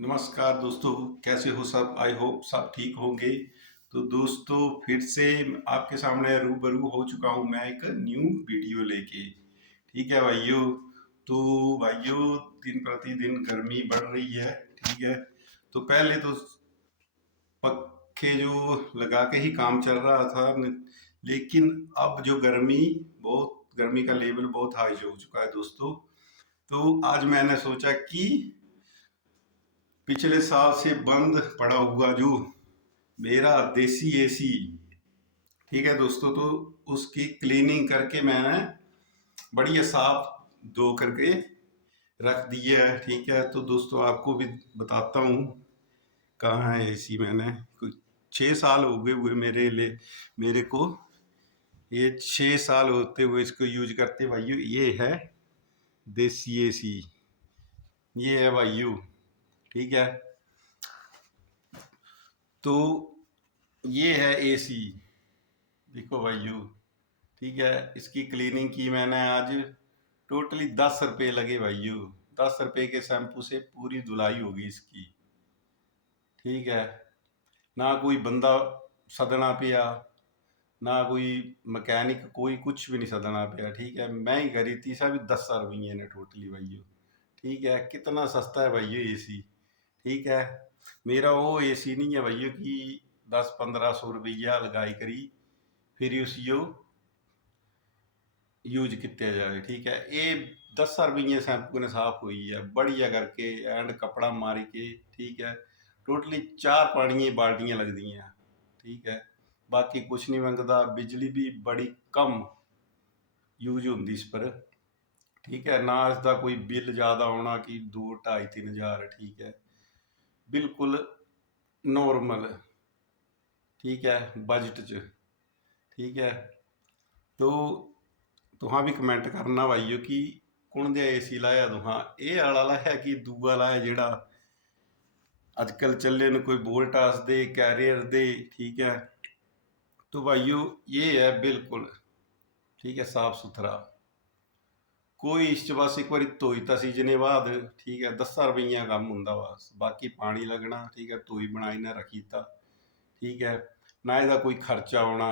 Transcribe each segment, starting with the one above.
नमस्कार दोस्तों, कैसे हो सब? आई होप सब ठीक होंगे। तो दोस्तों, फिर से आपके सामने रूबरू हो चुका हूँ मैं एक न्यू वीडियो लेके। ठीक है भाइयों। तो भाइयों, दिन प्रतिदिन गर्मी बढ़ रही है। ठीक है। तो पहले तो पक्के जो लगा के ही काम चल रहा था, लेकिन अब जो गर्मी का लेवल बहुत हाई हो चुका है दोस्तों। तो आज मैंने सोचा कि पिछले साल से बंद पड़ा हुआ जो मेरा देसी एसी, ठीक है दोस्तों, तो उसकी क्लीनिंग करके मैंने बढ़िया साफ धो करके रख दिया है। ठीक है। तो दोस्तों, आपको भी बताता हूँ कहाँ है एसी। मैंने कुछ 6 साल हो गए हुए मेरे को, ये 6 साल होते हुए इसको यूज करते भाइयों। ये है देसी एसी, ये है भाइयों। ठीक है। तो ये है एसी, देखो भाइयों। ठीक है। इसकी क्लीनिंग की मैंने आज, टोटली 10 रुपये लगे भाइयों। 10 रुपये के शैम्पू से पूरी धुलाई होगी इसकी। ठीक है। ना कोई बंदा सदना पिया, ना कोई मैकेनिक, कोई कुछ भी नहीं सदना पिया। ठीक है। मैं ही करी थी सब 10 रुपये ने टोटली भाइयों। ठीक है। कितना सस्ता है भाइयों एसी। ठीक है। मेरा वो एसी नहीं है भाइयों कि 10-15 सौ रुपया लगाई करी फिर उसियो यूज किया जाए। ठीक है। ये 10 रुपये शैम्पू ने साफ हुई है बढ़िया करके एंड कपड़ा मार के। ठीक है। टोटली 4 पानी बाल्टियां लग दी हैं। ठीक है। बाकी कुछ नहीं मंगता, बिजली भी बड़ी कम यूज होंगी इस पर। ठीक है। ना इसका कोई बिल ज़्यादा होना कि 2, 2.5, 3 हज़ार। ठीक है। बिल्कुल नॉर्मल। ठीक है। बजट च। ठीक है। तो तुहां भी कमेंट करना भाइयों कि कुण दे एसी लाया तुहां, ये आला लाया कि दूआ लाया जेड़ा अजकल चले न, कोई वोल्टास दे, कैरियर दे। ठीक है। तो भाइयों, ये है बिल्कुल ठीक है, साफ सुथरा। कोई इस च बस एक बार धोई ता सीजने बाद। ठीक है। 10 रुपये कम होंदा बस, बाकी पानी लगना। ठीक है। धोई बनाई ने रखी ता। ठीक है। ना इसका कोई खर्चा होना।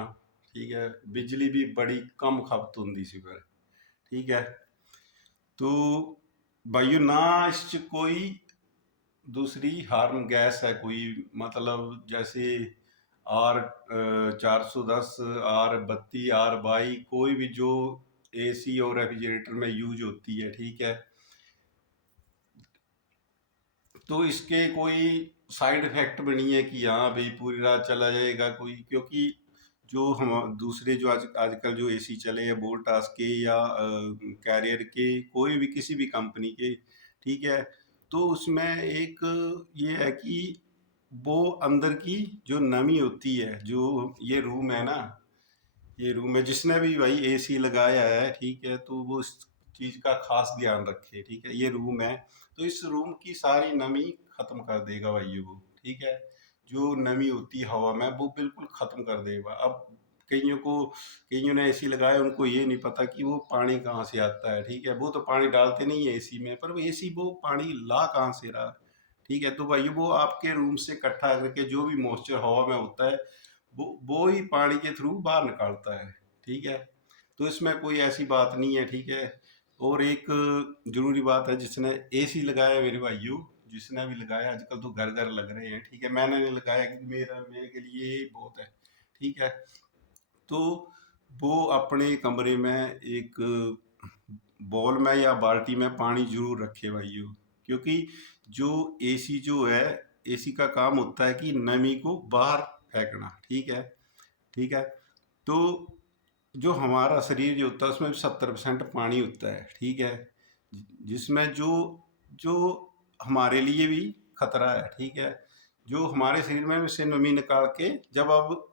ठीक है। बिजली भी बड़ी कम खपत होंदी सी पर। ठीक है। तो भाइयों, ना इस च कोई दूसरी हार्म गैस है कोई, मतलब जैसे R410, R32, R22, कोई भी जो एसी और रेफ्रिजरेटर में यूज होती है। ठीक है। तो इसके कोई साइड इफेक्ट भी नहीं है कि हाँ भाई पूरी रात चला जाएगा कोई, क्योंकि जो हम दूसरे जो आजकल जो एसी चले हैं वोल्टास के या कैरियर के, कोई भी किसी भी कंपनी के। ठीक है। तो उसमें एक ये है कि वो अंदर की जो नमी होती है, जो ये रूम है ना, ये रूम है, जिसने भी भाई एसी लगाया है। ठीक है। तो वो इस चीज़ का खास ध्यान रखे। ठीक है। ये रूम है, तो इस रूम की सारी नमी खत्म कर देगा भाई वो। ठीक है। जो नमी होती है हवा में वो बिल्कुल खत्म कर देगा। अब कईयों ने एसी लगाया, उनको ये नहीं पता कि वो पानी कहाँ से आता है। ठीक है। वो तो पानी डालते नहीं है एसी में, पर वो एसी वो पानी ला कहाँ से रहा। ठीक है। तो भाई वो आपके रूम से इकट्ठा करके जो भी मॉइस्चर हवा में होता है, वो ही पानी के थ्रू बाहर निकालता है। ठीक है। तो इसमें कोई ऐसी बात नहीं है। ठीक है। और एक जरूरी बात है, जिसने एसी लगाया मेरे भाइयों, जिसने भी लगाया, आजकल तो घर घर लग रहे हैं। ठीक है। मैंने नहीं लगाया क्योंकि मेरे के लिए ये बहुत है। ठीक है। तो वो अपने कमरे में एक बॉल में या बाल्टी में पानी जरूर रखे भाइयों, क्योंकि जो एसी जो है, एसी का काम होता है कि नमी को बाहर फेंकना। ठीक है। ठीक है। तो जो हमारा शरीर जो होता है उसमें 70% पानी होता है। ठीक है। जिसमें जो जो हमारे लिए भी खतरा है। ठीक है। जो हमारे शरीर में से नमी निकाल के, जब अब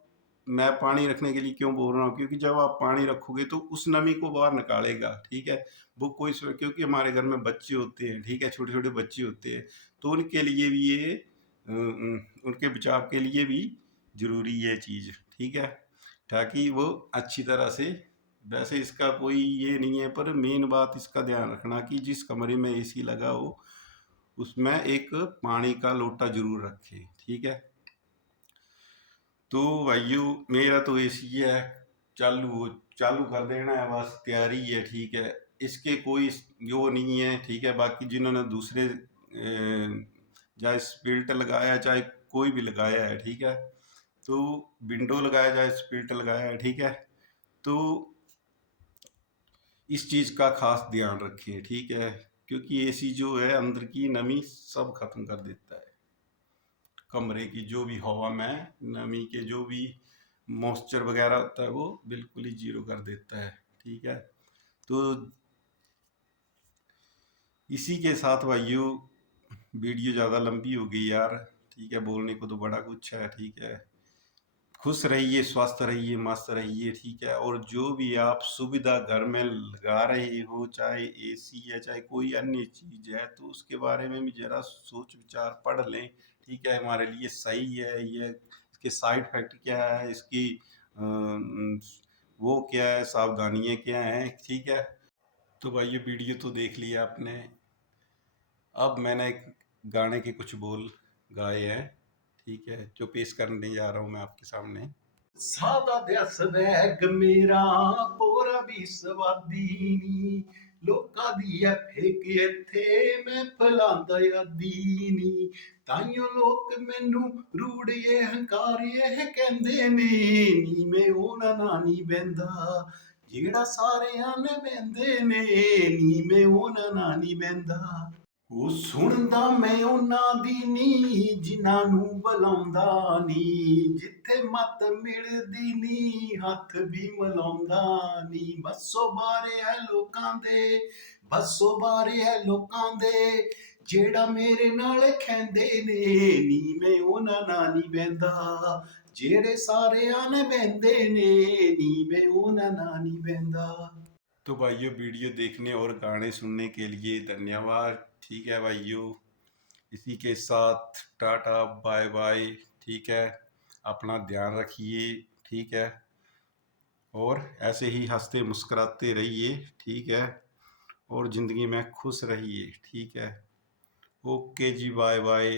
मैं पानी रखने के लिए क्यों बोल रहा हूँ, क्योंकि जब आप पानी रखोगे तो उस नमी को बाहर निकालेगा। ठीक है। वो क्योंकि हमारे घर में बच्चे होते हैं। ठीक है। छोटे छोटे बच्चे होते हैं, तो उनके लिए भी ये उनके बचाव के लिए भी जरूरी है चीज़। ठीक है। ताकि वो अच्छी तरह से, वैसे इसका कोई ये नहीं है, पर मेन बात इसका ध्यान रखना कि जिस कमरे में एसी लगा हो उसमें एक पानी का लोटा जरूर रखें, ठीक है। तो भाइयों मेरा तो एसी है, चालू कर देना है, बस तैयारी है, ठीक है। इसके कोई जो नहीं है, ठीक है। बाकी जिन्होंने दूसरे चाहे स्पिल्ट लगाया चाहे कोई भी लगाया है, ठीक है, तो विंडो लगाया चाहे स्पिल्ट लगाया है, ठीक है, तो इस चीज़ का खास ध्यान रखें, ठीक है, क्योंकि एसी जो है अंदर की नमी सब खत्म कर देता है। कमरे की जो भी हवा में नमी के जो भी मॉइस्चर वगैरह होता है वो बिल्कुल ही जीरो कर देता है, ठीक है। तो इसी के साथ भाइयों वीडियो ज़्यादा लंबी हो गई यार, ठीक है, बोलने को तो बड़ा कुछ है, ठीक है। खुश रहिए, स्वस्थ रहिए, मस्त रहिए, ठीक है। और जो भी आप सुविधा घर में लगा रहे हो, चाहे एसी है चाहे कोई अन्य चीज़ है, तो उसके बारे में भी ज़रा सोच विचार पढ़ लें, ठीक है। हमारे लिए सही है ये, इसके साइड इफेक्ट क्या है, इसकी वो क्या है, सावधानियाँ क्या हैं, ठीक है। तो भाई ये वीडियो तो देख लिया आपने, अब मैंने एक गाने के कुछ बोल गाए हैं, ठीक है, जो पेश करने जा रहा हूँ मैं आपके सामने। सादा दिया स्वैग मेरा पोरा भी सवादी नी, लोकां दी ऐ फेक इत्थे मैं फैलांदा यादी नी, ताइयों लोक मैनू रूड़िए हंकारिए कहंदे ने नी, मैं ओना ना नी बहंदा जेड़ा सारेयां ने बहंदे ने नी, मैं ओना ना नी बहंदा। ਉਹ ਸੁਣਦਾ ਮੈਂ ਉਹਨਾਂ ਦੀ ਨੀ ਜਿਨ੍ਹਾਂ ਨੂੰ ਬੁਲਾਉਂਦਾ ਨੀ, ਜਿੱਥੇ ਮੱਤ ਮਿਲਦੀ ਨੀ ਹੱਥ ਵੀ ਮਿਲਾਉਂਦਾ ਨੀ, ਬੱਸੋ ਬਾਰੇ ਹੈ ਲੋਕਾਂ ਦੇ, ਬੱਸੋ ਬਾਰੇ ਹੈ ਲੋਕਾਂ ਦੇ, ਜਿਹੜਾ ਮੇਰੇ ਨਾਲ ਖੈਂਦੇ ਨੇ ਨੀ, ਮੈਂ ਉਹਨਾਂ ਨਾਲ ਨਹੀਂ ਬਹਿੰਦਾ ਜਿਹੜੇ ਸਾਰਿਆਂ ਨੇ ਬਹਿੰਦੇ ਨੇ ਨੀ, ਮੈਂ ਉਹਨਾਂ ਨਾਲ नहीं बहंदा। तो भाइयों वीडियो देखने और गाने सुनने के लिए धन्यवाद, ठीक है भाइयों। इसी के साथ टाटा बाय बाय, ठीक है। अपना ध्यान रखिए, ठीक है, और ऐसे ही हंसते मुस्कुराते रहिए, ठीक है, और ज़िंदगी में खुश रहिए, ठीक है। ओके जी, बाय बाय।